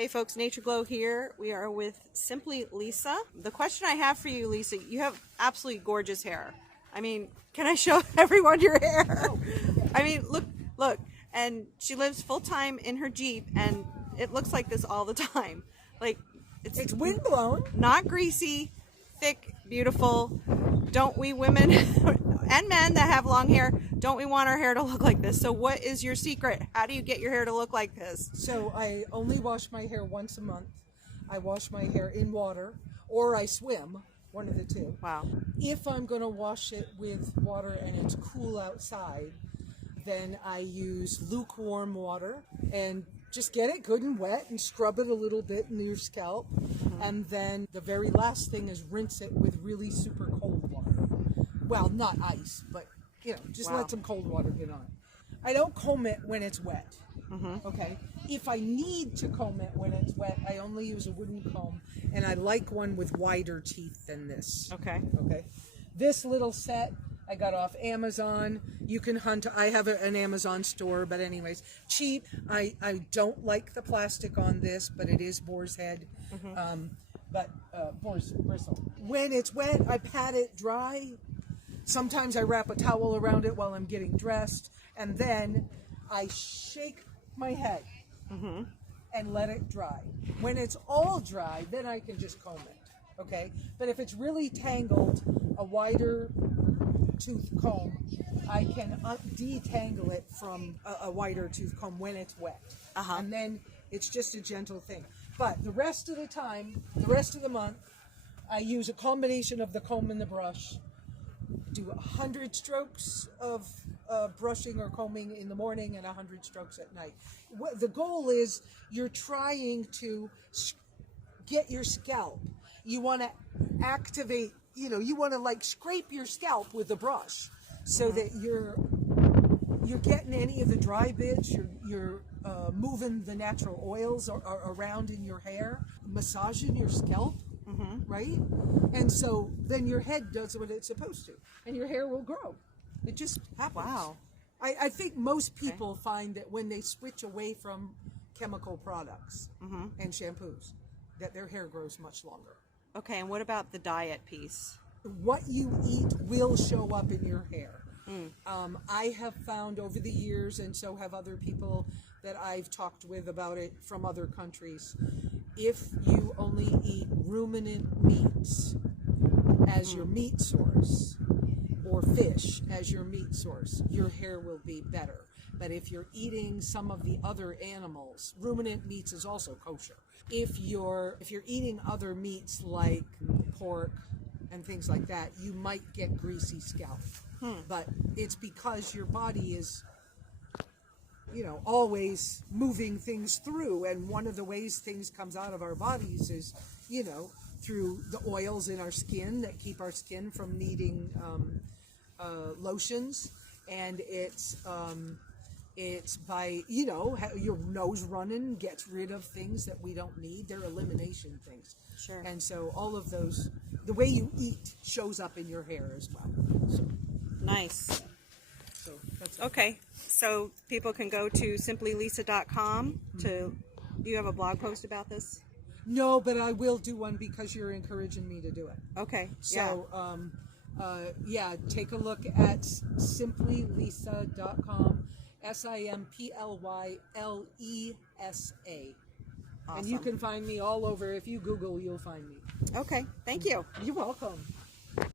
Hey folks, Nature Glow here. We are with Simply Lisa. The question I have for you, Lisa, you have absolutely gorgeous hair. I mean, can I show everyone your hair? I mean, look. And she lives full-time in her Jeep, and it looks like this all the time. Like, it's windblown. Not greasy, thick, beautiful. Don't we women and men that have long hair, don't we want our hair to look like this? So what is your secret? How do you get your hair to look like this? So I only wash my hair once a month. I wash my hair in water, or I swim, one of the two. Wow. If I'm going to wash it with water and it's cool outside, then I use lukewarm water and just get it good and wet and scrub it a little bit in your scalp. And then the very last thing is rinse it with really super cold water. Well, not ice, but just let some cold water get on it. I don't comb it when it's wet. Okay. If I need to comb it when it's wet, I only use a wooden comb, and I like one with wider teeth than this. Okay. Okay. This little set I got off Amazon. You can hunt. I have an Amazon store, but anyways, cheap. I don't like the plastic on this, but it is boar's head. Boar's bristle. When it's wet, I pat it dry. Sometimes I wrap a towel around it while I'm getting dressed, and then I shake my head and let it dry. When it's all dry, then I can just comb it. Okay? But if it's really tangled, a wider tooth comb, I can detangle it from a wider tooth comb when it's wet. And then it's just a gentle thing. But the rest of the time, the rest of the month, I use a combination of the comb and the brush. Do 100 strokes of brushing or combing in the morning and 100 strokes at night. The goal is you're trying to get your scalp. You want to activate, you want to like scrape your scalp with the brush so that you're getting any of the dry bits, you're moving the natural oils around in your hair, massaging your scalp. Right? And so then your head does what it's supposed to, and your hair will grow. It just happens. Wow. I think most people find that when they switch away from chemical products and shampoos, that their hair grows much longer. Okay, and what about the diet piece? What you eat will show up in your hair. I have found over the years, and so have other people that I've talked with about it from other countries, if you only eat ruminant meats as your meat source, or fish as your meat source, your hair will be better. But if you're eating some of the other animals, ruminant meats is also kosher. If you're eating other meats like pork and things like that, you might get greasy scalp. But it's because your body is always moving things through, and one of the ways things comes out of our bodies is, through the oils in our skin that keep our skin from needing lotions, and it's by, your nose running gets rid of things that we don't need. They're elimination things. Sure. And so all of those, the way you eat shows up in your hair as well. So. Nice. So that's okay. So people can go to simplylisa.com to. Do you have a blog post about this? No, but I will do one because you're encouraging me to do it. Okay. So, take a look at simplylisa.com, SIMPLYLESA. Awesome. And you can find me all over. If you Google, you'll find me. Okay. Thank you. You're welcome.